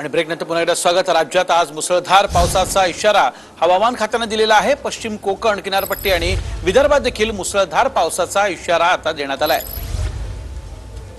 आणि ब्रेकनंतर पुन्हा एकदा स्वागत. राज्यात आज मुसळधार पावसाचा इशारा हवामान खात्यानं दिलेला आहे. पश्चिम कोकण किनारपट्टी आणि विदर्भात देखील मुसळधार पावसाचा इशारा आता देण्यात आलाय.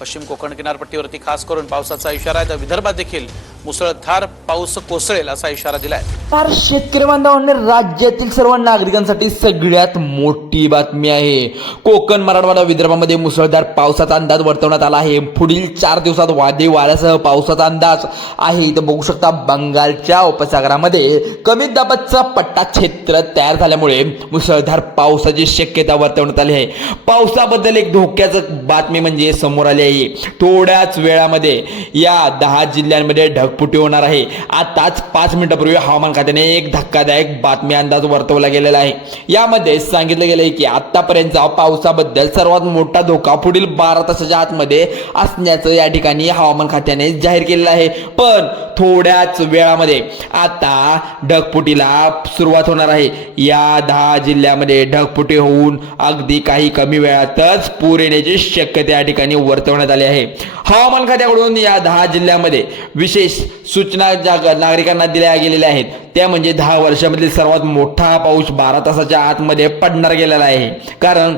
पश्चिम कोकण किनारपट्टीवरती खास करून पावसाचा इशारा आहे. तर विदर्भात देखील मुसळधार पाऊस कोसळेल असा इशारा दिलाय. फार शेतकरी बांधवांनी राज्यातील सर्व नागरिकांसाठी सगळ्यात मोठी बातमी आहे. कोकण मराठवाडा विदर्भामध्ये मुसळधार पावसाचा अंदाज वर्तवण्यात आला आहे. पुढील चार दिवसात वादळी वाऱ्यासह पावसाचा अंदाज आहे. इथं बघू शकता बंगालच्या उपसागरामध्ये कमी दाबाचा पट्टा क्षेत्र तयार झाल्यामुळे मुसळधार पावसाची शक्यता वर्तवण्यात आली आहे. पावसाबद्दल एक धोक्याचं बातमी म्हणजे समोर आली आहे. थोड्याच वेळामध्ये या दहा जिल्ह्यांमध्ये ढग फुटी होणार आहे. आताच पाच मिनिटापूर्वी हवामान खात्याने एक धक्कादायक बातमी अंदाज वर्तवला गेलेला आहे. यामध्ये सांगितलं गेलं आहे की आतापर्यंतचा पावसाबद्दल सर्वात मोठा धोका पुढील बारा तासाच्या आतमध्ये असण्याचं या ठिकाणी हवामान खात्याने जाहीर केलेलं आहे. पण थोड्याच वेळामध्ये आता ढगफुटीला सुरुवात होणार आहे. या दहा जिल्ह्यामध्ये ढगफुटी होऊन अगदी काही कमी वेळातच पूर येण्याची शक्यता या ठिकाणी वर्तवण्यात आली आहे. हवामान खात्याकडून या दहा जिल्ह्यामध्ये विशेष सूचना ज्या नागरिकांना दिल्या गेलेल्या आहेत त्या म्हणजे दहा वर्षामधील सर्वात मोठा पाऊस बारा तासाच्या आतमध्ये पडणार गेलेला आहे. कारण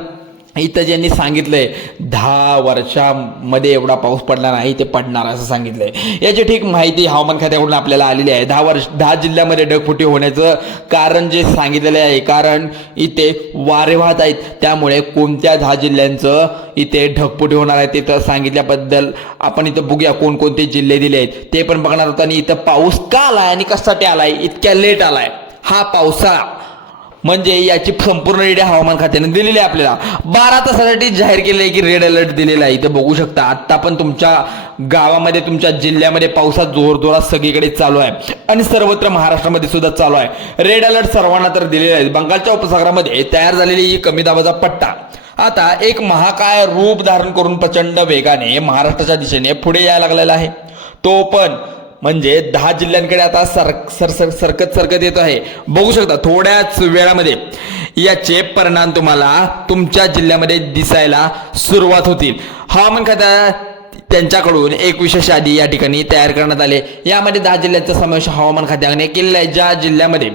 इथं ज्यांनी सांगितलंय दहा वर्षामध्ये एवढा पाऊस पडला नाही ते पडणार असं सांगितलंय. याची ठीक माहिती हवामान खात्याकडून आपल्याला आलेली आहे. दहा वर्ष दहा जिल्ह्यामध्ये ढगफुटी होण्याचं कारण जे सांगितलेलं आहे कारण इथे वारे वाहत आहेत. त्यामुळे कोणत्या दहा जिल्ह्यांचं इथे ढगफुटी होणार आहे ते तर सांगितल्याबद्दल आपण इथं बघूया कोणकोणते जिल्हे दिले आहेत. ते पण बघणार होता आणि इथं पाऊस का आलाय आणि कशासाठी आलाय? इतक्या लेट आलाय. हा पावसाळा. म्हणजे याची संपूर्ण रेड हवामान खात्याने दिलेली आहे आपल्याला. बारा तासासाठी जाहीर केलं आहे की रेड अलर्ट दिलेला आहे. इथे बघू शकता आत्ता पण तुमच्या गावामध्ये तुमच्या जिल्ह्यामध्ये पावसात जोरजोरात सगळीकडे चालू आहे. आणि सर्वत्र महाराष्ट्रामध्ये सुद्धा चालू आहे. रेड अलर्ट सर्वांना तर दिलेला आहे. बंगालच्या उपसागरामध्ये तयार झालेली ही कमी दाबाचा पट्टा. आता एक महाकाय रूप धारण करून प्रचंड वेगाने महाराष्ट्राच्या दिशेने पुढे यायला लागलेला आहे. तो पण म्हणजे दहा जिल्ह्यांकडे आता सर सर सर सरकत सरकत येतो आहे. बघू शकता थोड्याच वेळामध्ये याचे परिणाम तुम्हाला तुमच्या जिल्ह्यामध्ये दिसायला सुरुवात होतील. हवामान खात्या त्यांच्याकडून एक विशेष यादी या ठिकाणी तयार करण्यात आले. यामध्ये दहा जिल्ह्यांचा समावेश हवामान खात्याने केलेला आहे. ज्या जिल्ह्यामध्ये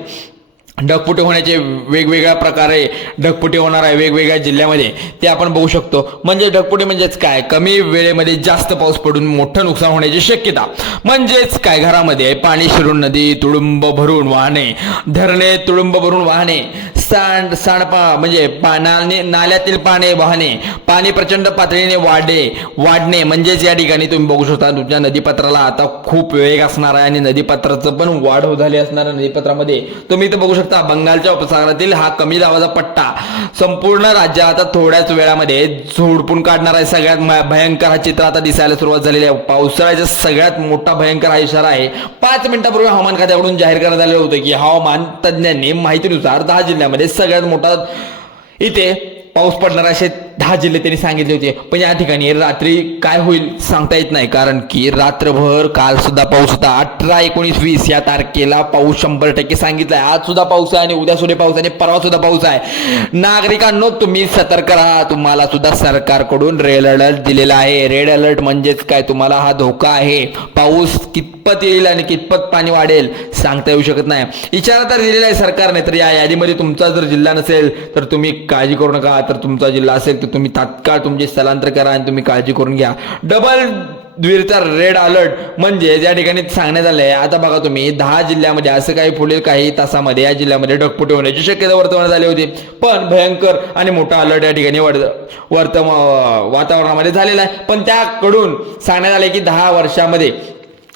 ढगपुटे होण्याचे वेगवेगळ्या प्रकारे ढगपुटे होणार आहे वेगवेगळ्या जिल्ह्यामध्ये. ते आपण बघू शकतो. म्हणजे ढगपुटे म्हणजेच काय? कमी वेळेमध्ये जास्त पाऊस पडून मोठं नुकसान होण्याची शक्यता. म्हणजेच काय? घरामध्ये पाणी शिरून नदी तुडुंब भरून वाहणे धरणे तुडुंब भरून वाहणे सांड सांडपा म्हणजे पाण्याने नाले नाल्यातील पाणी वाहणे पाणी प्रचंड पातळीने वाढे वाढणे म्हणजेच या ठिकाणी तुम्ही बघू शकता तुमच्या नदीपात्राला आता खूप वेग असणार आहे आणि नदीपात्राचं पण वाढ हो झाली असणार नदीपत्रामध्ये नदीपात्रामध्ये तुम्ही इथं बघू शकता बंगालच्या उपसागरातील हा कमी दाबाचा पट्टा संपूर्ण राज्य आता थोड्याच वेळामध्ये झोडपून काढणार आहे. सगळ्यात भयंकर हा चित्र आता दिसायला सुरुवात झालेली आहे. पावसाळ्याचा सगळ्यात मोठा भयंकर हा इशारा आहे. पाच मिनिटापूर्वी हवामान खात्याकडून जाहीर करण्यात आलं होतं की हवामान तज्ज्ञांनी माहितीनुसार दहा जिल्ह्यामध्ये सगळ्यात मोठा इथे पाऊस पडणार असे दहा जिल्हे त्यांनी सांगितले होते. पण या ठिकाणी रात्री काय होईल सांगता येत नाही. कारण की रात्रभर काल सुद्धा पाऊस होता. अठरा एकोणीस वीस या तारखेला पाऊस शंभर टक्के सांगितलाय. आज सुद्धा पाऊस आहे आणि उद्या सुद्धा पाऊस आहे आणि परवा सुद्धा पाऊस आहे. नागरिकांनो तुम्ही सतर्क राहा. तुम्हाला सुद्धा सरकारकडून रेड अलर्ट दिलेला आहे. रेड अलर्ट म्हणजेच काय? तुम्हाला हा धोका आहे. पाऊस कितपत येईल आणि कितपत पाणी वाढेल सांगता येऊ शकत नाही. इशारा तर दिलेला आहे सरकारने. तर या यादीमध्ये तुमचा जर जिल्हा नसेल तर तुम्ही काळजी करू नका. तर तुमचा जिल्हा असेल तर तुम्ही तात्काळ तुमचे स्थलांतर करा आणि तुम्ही काळजी करून घ्या. डबल द्वीरचा रेड अलर्ट म्हणजे या ठिकाणी सांगण्यात आलं आहे आता बघा तुम्ही दहा जिल्ह्यामध्ये असं काही पुढील काही तासामध्ये या जिल्ह्यामध्ये ढगफुटी होण्याची शक्यता वर्तवण्यात आली होती. पण भयंकर आणि मोठा अलर्ट या ठिकाणी वर्त वर्तमान वातावरणामध्ये झालेला आहे. पण त्याकडून सांगण्यात आलं की दहा वर्षामध्ये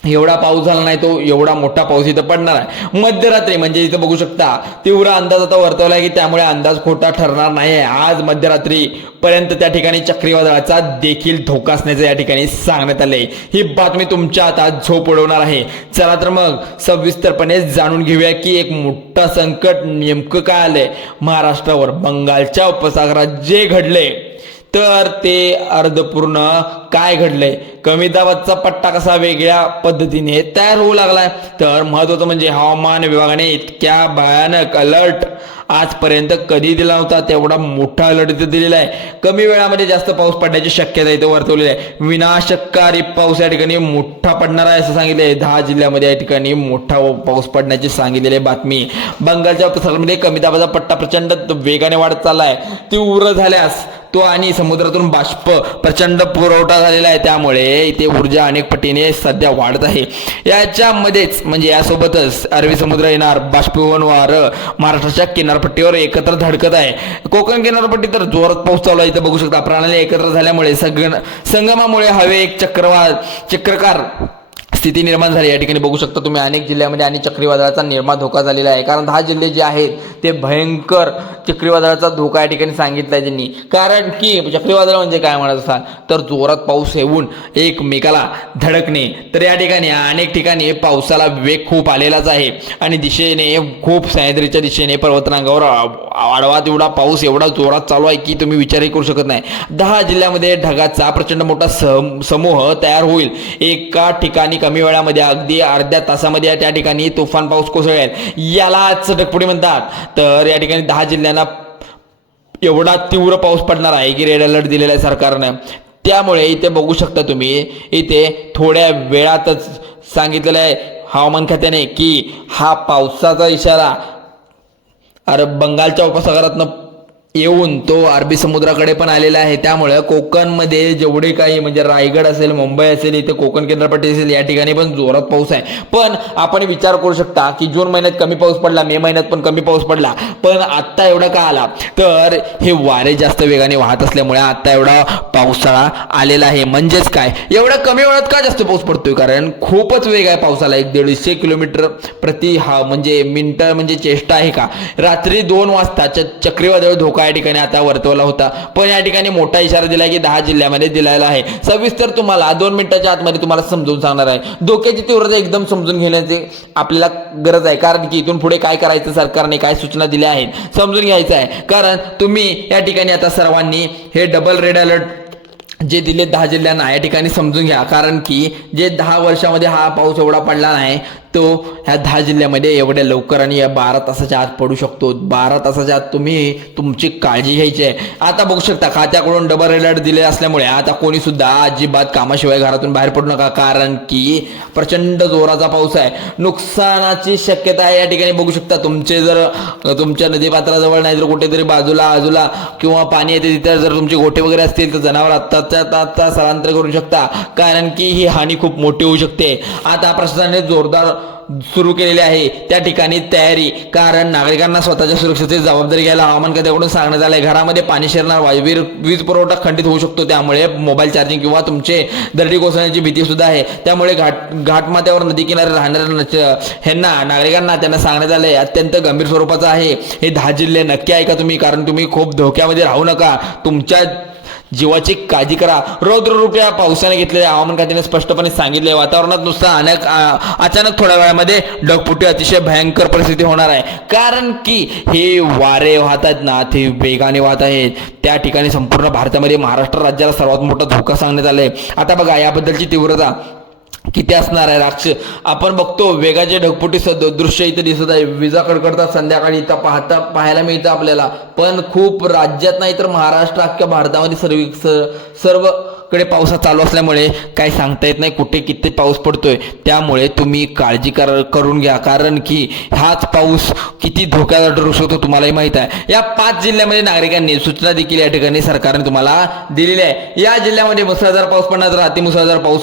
एवढा पाऊस झाला नाही तो एवढा मोठा पाऊस इथं पडणार आहे. मध्यरात्री म्हणजे इथं बघू शकता तीव्र अंदाज आता वर्तवला आहे की त्यामुळे अंदाज खोटा ठरणार नाही आहे आज मध्यरात्री पर्यंत त्या ठिकाणी चक्रीवादळाचा देखील धोका असण्याचं या ठिकाणी सांगण्यात आले ही बातमी तुमच्या आता झोप उडवणार आहे. चला तर मग सविस्तरपणे जाणून घेऊया की एक मोठं संकट नेमकं काय आलंय. महाराष्ट्रावर बंगालच्या उपसागरात जे घडले तर ते अर्धपूर्ण काय घडलंय? कमी दाबाचा पट्टा कसा वेगळ्या पद्धतीने तयार होऊ लागलाय? तर महत्वाचं म्हणजे हवामान विभागाने इतक्या भयानक अलर्ट आजपर्यंत कधी दिला नव्हता? तेवढा मोठा अलर्ट इथे दिलेला आहे. कमी वेळामध्ये जास्त पाऊस पडण्याची शक्यता इथे वर्तवलेली आहे. विनाशकारी पाऊस या ठिकाणी मोठा पडणार आहे असं सांगितलंय. दहा जिल्ह्यामध्ये या ठिकाणी मोठा पाऊस पडण्याची सांगितलेली आहे बातमी. बंगालच्या उपसागरामध्ये कमी दाबाचा पट्टा प्रचंड वेगाने वाढत चाललाय. तीव्र झाल्यास तो आणि समुद्रातून बाष्प प्रचंड पुरवठा झालेला आहे. त्यामुळे इथे ऊर्जा अनेक पटीने सध्या वाढत आहे. याच्यामध्येच म्हणजे यासोबतच अरबी समुद्र येणार बाष्पीभवन वारं महाराष्ट्राच्या किनारपट्टीवर एकत्र धडकत आहे. कोकण किनारपट्टी तर जोरात पाऊस चालू आहे. इथं बघू शकता प्रणाली एकत्र झाल्यामुळे सगळं संगमामुळे हवे एक चक्रवा चक्रकार स्थिती निर्माण झाली. या ठिकाणी बघू शकता तुम्ही अनेक जिल्ह्यामध्ये आणि चक्रीवादळाचा निर्माण धोका झालेला आहे. कारण दहा जिल्हे जे आहेत ते भयंकर चक्रीवादळाचा धोका या ठिकाणी सांगितला आहे त्यांनी. कारण की चक्रीवादळ म्हणजे काय म्हणत असाल तर जोरात पाऊस येऊन एकमेकाला धडकणे. तर या ठिकाणी अनेक ठिकाणी पावसाला वेग खूप आलेलाच आहे. आणि दिशेने खूप सह्याद्रीच्या दिशेने पर्वतरांगावर आडवा तेवढा पाऊस एवढा जोरात चालू आहे की तुम्ही विचारही करू शकत नाही. दहा जिल्ह्यामध्ये ढगाचा प्रचंड मोठा सम समूह तयार होईल. एका ठिकाणी कमी कमी वेळामध्ये अगदी अर्ध्या तासामध्ये त्या ठिकाणी तुफान पाऊस कोसळेल. यालाच ढगपुडी म्हणतात. तर या ठिकाणी दहा जिल्ह्यांना एवढा तीव्र पाऊस पडणार आहे की रेड अलर्ट दिलेला आहे सरकारनं. त्यामुळे इथे बघू शकता तुम्ही इथे थोड्या वेळातच सांगितलेलं आहे हवामान खात्याने की हा पावसाचा इशारा. अरे बंगालच्या उपसागरातनं येऊन तो अरबी समुद्राकडे पण आलेला आहे. त्यामुळे कोकणमध्ये जेवढे काही म्हणजे रायगड असेल मुंबई असेल इथे कोकण किनारपट्टी असेल या ठिकाणी पण जोरात पाऊस आहे. पण आपण विचार करू शकता की जून महिन्यात कमी पाऊस पडला मे महिन्यात पण कमी पाऊस पडला पण आत्ता एवढा का आला? तर हे वारे जास्त वेगाने वाहत असल्यामुळे आत्ता एवढा पावसाळा आलेला आहे. म्हणजेच काय? एवढ्या कमी वेळात का जास्त पाऊस पडतोय? कारण खूपच वेग आहे पावसाला. एक दीडशे किलोमीटर प्रति हा म्हणजे मिनिटं म्हणजे चेष्टा आहे का? रात्री दोन वाजता च चक्रीवादळ धोका या ठिकाणी आता वर्तवला होता. पण या ठिकाणी मोठा इशारा दिला की दहा जिल्ह्यामध्ये दिलेला आहे. सविस्तर तुम्हाला दोन मिनिटाच्या आतमध्ये तुम्हाला समजून सांगणार आहे. धोक्याची तीव्रता एकदम समजून घेण्याची आपल्याला गरज आहे. कारण की इथून पुढे काय करायचं सरकारने काय सूचना दिल्या आहेत समजून घ्यायचं आहे. कारण तुम्ही या ठिकाणी आता सर्वांनी हे डबल रेड अलर्ट जे दिले दहा जिल्ह्यांना या ठिकाणी समजून घ्या. कारण की जे दहा वर्षामध्ये हा पाऊस एवढा पडला नाही तो ह्या दहा जिल्ह्यामध्ये एवढ्या लवकर आणि या बारा तासाच्या आत पडू शकतो. बारा तासाच्या आत तुम्ही तुमची काळजी घ्यायची आहे. आता बघू शकता खात्याकडून डबल अलर्ट दिले असल्यामुळे आता कोणी सुद्धा अजिबात कामाशिवाय घरातून बाहेर पडू नका. कारण की प्रचंड जोराचा पाऊस आहे. नुकसानाची शक्यता आहे. या ठिकाणी बघू शकता तुमचे जर तुमच्या नदीपात्राजवळ नाही तर कुठेतरी बाजूला आजूला किंवा पाणी येते तिथे जर तुमचे गोटे वगैरे असतील तर जनावर आत्ताच्या आत्ता स्थलांतर करू शकता. कारण की ही हानी खूप मोठी होऊ शकते. आता प्रशासनाने जोरदार सुरू केलेली आहे. त्या ठिकाणी तयारी. कारण नागरिकांना स्वतःच्या सुरक्षेची जबाबदारी घ्यायला हवामान खात्याकडून सांगण्यात आलंय. घरामध्ये पाणी शिरणार वायवीर वीज पुरवठा खंडित होऊ शकतो. त्यामुळे मोबाईल चार्जिंग किंवा तुमचे दर्डी कोसळण्याची भीती सुद्धा आहे. त्यामुळे घाट घाटमाथ्यावर नदी किनारे राहणाऱ्या नच- ह्यांना नागरिकांना त्यांना सांगण्यात आलंय. अत्यंत गंभीर स्वरूपाचं आहे. हे दहा जिल्हे नक्की ऐका तुम्ही. कारण तुम्ही खूप धोक्यामध्ये राहू नका. तुमच्या जीवाची काळजी करा. रौद्ररूप्या पावसाने घेतलेल्या हवामान खात्याने स्पष्टपणे सांगितले वातावरणात नुसतं अनेक अचानक थोड्या वेळामध्ये ढगफुटी अतिशय भयंकर परिस्थिती होणार आहे. कारण की हे वारे वाहत आहेत ना ते वेगाने वाहत आहेत त्या ठिकाणी संपूर्ण भारतामध्ये महाराष्ट्र राज्याला सर्वात मोठा धोका सांगण्यात आलाय. आता बघा याबद्दलची तीव्रता किती असणार आहे राक्ष? आपण बघतो वेगाचे ढगपुटी सद दृश्य इथे दिसत आहे. विजा कडकडतात संध्याकाळी. इथं पाहता पाहायला मिळतं आपल्याला. पण खूप राज्यात नाही तर महाराष्ट्र अख्ख्या भारतामध्ये सर्व स- कडे पावसा चालू असल्यामुळे काय सांगता येत नाही कुठे किती पाऊस पडतोय त्यामुळे तुम्ही काळजी कर करून घ्या. कारण की हाच पाऊस किती धोक्याचा ठरू शकतो तुम्हालाही माहीत आहे. या पाच जिल्ह्यामध्ये नागरिकांनी सूचना देखील या ठिकाणी सरकारने तुम्हाला दिलेली आहे. या जिल्ह्यामध्ये मुसळधार पाऊस पडणार तर अतिमुसळधार पाऊस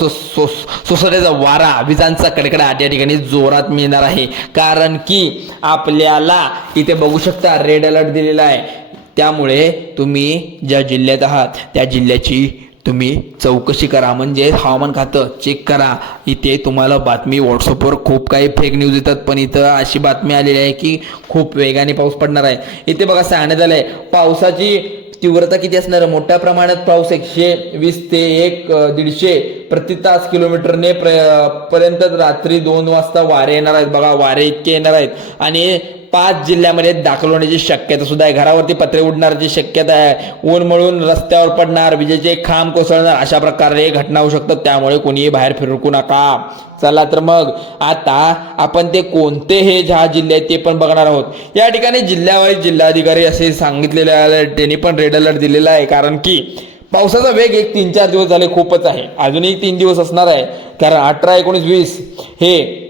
सोसाट्याचा वारा विजांचा कडकडाट या ठिकाणी जोरात मिळणार आहे. कारण की आपल्याला इथे बघू शकता रेड अलर्ट दिलेला आहे. त्यामुळे तुम्ही ज्या जिल्ह्यात आहात त्या जिल्ह्याची तुम्ही चौकशी करा. म्हणजे हवामान खातं चेक करा. इथे तुम्हाला बातमी व्हॉट्सअपवर खूप काही फेक न्यूज येतात. पण इथं अशी बातमी आलेली आहे की खूप वेगाने पाऊस पडणार आहे. इथे बघा सांगण्यात आलं आहे पावसाची तीव्रता किती असणार? मोठ्या प्रमाणात पाऊस एकशे वीस ते एक दीडशे प्रति तास किलोमीटरने प्र पर्यंत रात्री दोन वाजता वारे येणार आहेत. बघा वारे इतके येणार आहेत. आणि पाच जिल्ह्यामध्ये दाखल होण्याची शक्यता सुद्धा आहे. घरावरती पत्रे उडण्याची शक्यता आहे. ऊन मळून रस्त्यावर पडणार विजेचे खांब कोसळणार अशा प्रकारे घटना होऊ शकतात त्यामुळे कोणीही बाहेर फिरकू नका. चला तर मग आता आपण ते कोणते हे ज्या जिल्हे आहेत ते पण बघणार आहोत. या ठिकाणी जिल्ह्यावाईज जिल्हाधिकारी असे सांगितलेले आहे. त्यांनी पण रेड अलर्ट दिलेला आहे. कारण की पावसाचा वेग एक तीन चार दिवस झाले खूपच आहे. अजूनही तीन दिवस असणार आहे. कारण अठरा एकोणीस वीस हे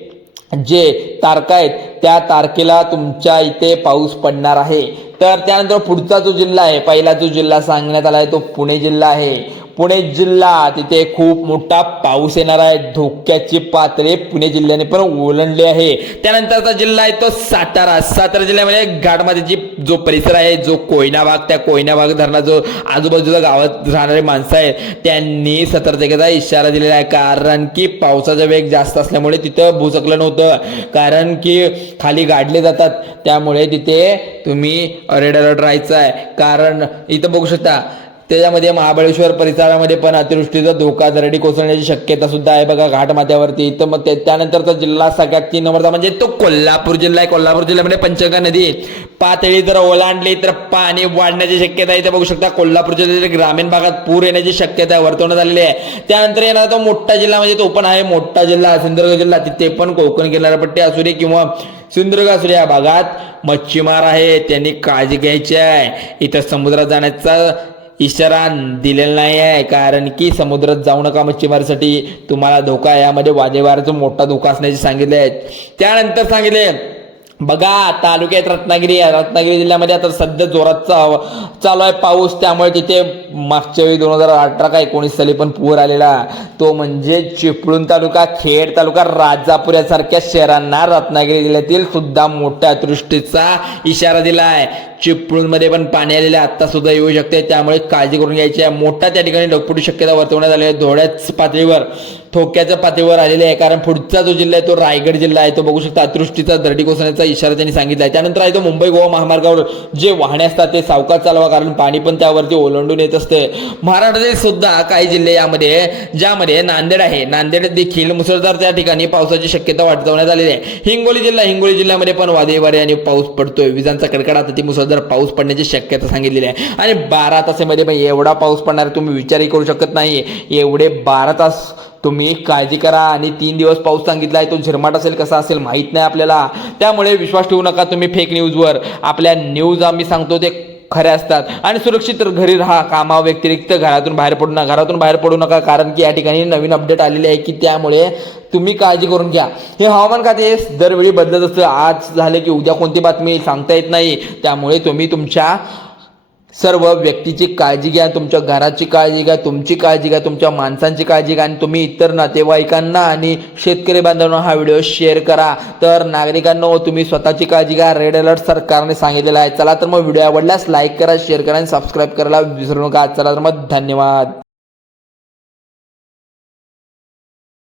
जे तारखा आहेत त्या तारखेला तुमच्या इथे पाऊस पडणार आहे. तर त्यानंतर पुढचा जो जिल्हा आहे पहिला जो जिल्हा सांगण्यात आला आहे तो पुणे जिल्हा आहे. पुणे जिल्हा. तिथे खूप मोठा पाऊस येणार आहे. धोक्याची पातळी पुणे जिल्ह्याने पण ओलांडली आहे. त्यानंतरचा जिल्हा आहे तो सातारा. सातारा जिल्ह्यामध्ये घाटमातीची जो परिसर आहे जो कोयना भाग त्या कोयना भाग धरणा जो आजूबाजूच्या गावात राहणारे माणसं आहेत त्यांनी सतर्कतेचा इशारा दिलेला आहे. कारण की पावसाचा वेग जास्त असल्यामुळे तिथं भूसकलन होतं. कारण की खाली गाडले जातात. त्यामुळे तिथे तुम्ही रेड अलर्ट राहायचं आहे. कारण इथं बघू शकता त्याच्यामध्ये महाबळेश्वर परिसरामध्ये पण अतिवृष्टीचा धोका दरडी कोसळण्याची शक्यता सुद्धा आहे बघा घाटमाथ्यावरती तर मग ते त्यानंतरचा जिल्हा सगळ्यात तीन नंबरचा म्हणजे तो कोल्हापूर जिल्हा आहे. कोल्हापूर जिल्ह्यामध्ये पंचगंगा नदी पातळी जर ओलांडली तर पाणी वाढण्याची शक्यता आहे. इथे बघू शकता कोल्हापूर जिल्ह्यातील ग्रामीण भागात पूर येण्याची शक्यता आहे. वर्तवण्यात आलेली आहे. त्यानंतर येणारा तो मोठा जिल्हा म्हणजे तो पण आहे. मोठा जिल्हा सिंधुदुर्ग जिल्हा. तिथे पण कोकण किनारपट्टी असू दे किंवा सिंधुदुर्ग असू दे या भागात मच्छीमार आहे त्यांनी काळजी घ्यायची आहे. इथं समुद्रात जाण्याचा इशारा दिलेला नाही आहे कारण की समुद्रात जाऊ नका मच्छीमारीसाठी. तुम्हाला धोका यामध्ये वाजेवाराचा मोठा धोका असण्याचे सांगितले आहेत. त्यानंतर सांगितले बघा तालुक्यात रत्नागिरी आहे. रत्नागिरी जिल्ह्यामध्ये आता सध्या जोरात चालू आहे पाऊस. त्यामुळे तिथे मागच्या वेळी दोन हजार अठरा का एकोणीस साली पण पूर आलेला. तो म्हणजे चिपळूण तालुका खेड तालुका राजापूर यासारख्या शहरांना रत्नागिरी जिल्ह्यातील सुद्धा मोठ्या दृष्टीचा इशारा दिला आहे चिपळूणमध्ये पण पाणी आलेले आता सुद्धा येऊ शकते. त्यामुळे काळजी करून घ्यायची आहे. मोठा त्या ठिकाणी ढगफुटी शक्यता वर्तवण्यात आली आहे धोड्याच पातळीवर ठोक्याच्या पातळीवर आलेले आहे. कारण पुढचा जो जिल्हा आहे तो रायगड जिल्हा आहे. तो बघू शकता. अतिवृष्टीचा दरडी कोसळण्याचा इशारा त्यांनी सांगितला आहे. त्यानंतर आहे तो मुंबई गोवा महामार्गावर जे वाहने असतात ते सावकाश चालवा. कारण पाणी पण त्यावरती ओलांडून येत असते. महाराष्ट्रातील सुद्धा काही जिल्हे यामध्ये ज्यामध्ये नांदेड आहे. नांदेड देखील मुसळधार त्या ठिकाणी पावसाची शक्यता वाढवण्यात आलेली आहे. हिंगोली जिल्हा हिंगोली जिल्ह्यामध्ये पण वादळी वारे आणि पाऊस पडतोय. विजांचा कडकडाट अति मुसळधार पाऊस पडण्याची शक्यता सांगितलेली आहे. आणि बारा तासामध्ये पण एवढा पाऊस पडणार तुम्ही विचारही करू शकत नाही एवढे बारा तास तुम्ही काळजी करा आणि तीन दिवस पाऊस सांगितला आहे तो झिरमाट असेल कसा असेल माहीत नाही आपल्याला. त्यामुळे विश्वास ठेवू नका तुम्ही फेक न्यूजवर आपल्या न्यूज आम्ही सांगतो ते खऱ्या असतात. आणि सुरक्षित घरी राहा. कामा व्यतिरिक्त घरातून बाहेर पडू नका. घरातून बाहेर पडू नका. कारण की या ठिकाणी नवीन अपडेट आलेले आहे की त्यामुळे तुम्ही काळजी करून घ्या. हे हवामान खाते दरवेळी बदलत असतं. आज झालं की उद्या कोणती बातमी सांगता येत नाही. त्यामुळे तुम्ही तुमच्या सर्व व्यक्तीची काळजी घ्या तुमच्या घराची काळजी घ्या तुमची काळजी घ्या तुमच्या माणसांची काळजी घ्या आणि तुम्ही इतर नातेवाईकांना आणि शेतकरी बांधवांना हा व्हिडिओ शेअर करा. तर नागरिकांनो तुम्ही स्वतःची काळजी घ्या. रेड अलर्ट सरकारने सांगितलेला आहे. चला तर मग व्हिडिओ आवडल्यास लाईक करा शेअर करा आणि सबस्क्राईब करायला विसरू नका. चला तर मग धन्यवाद.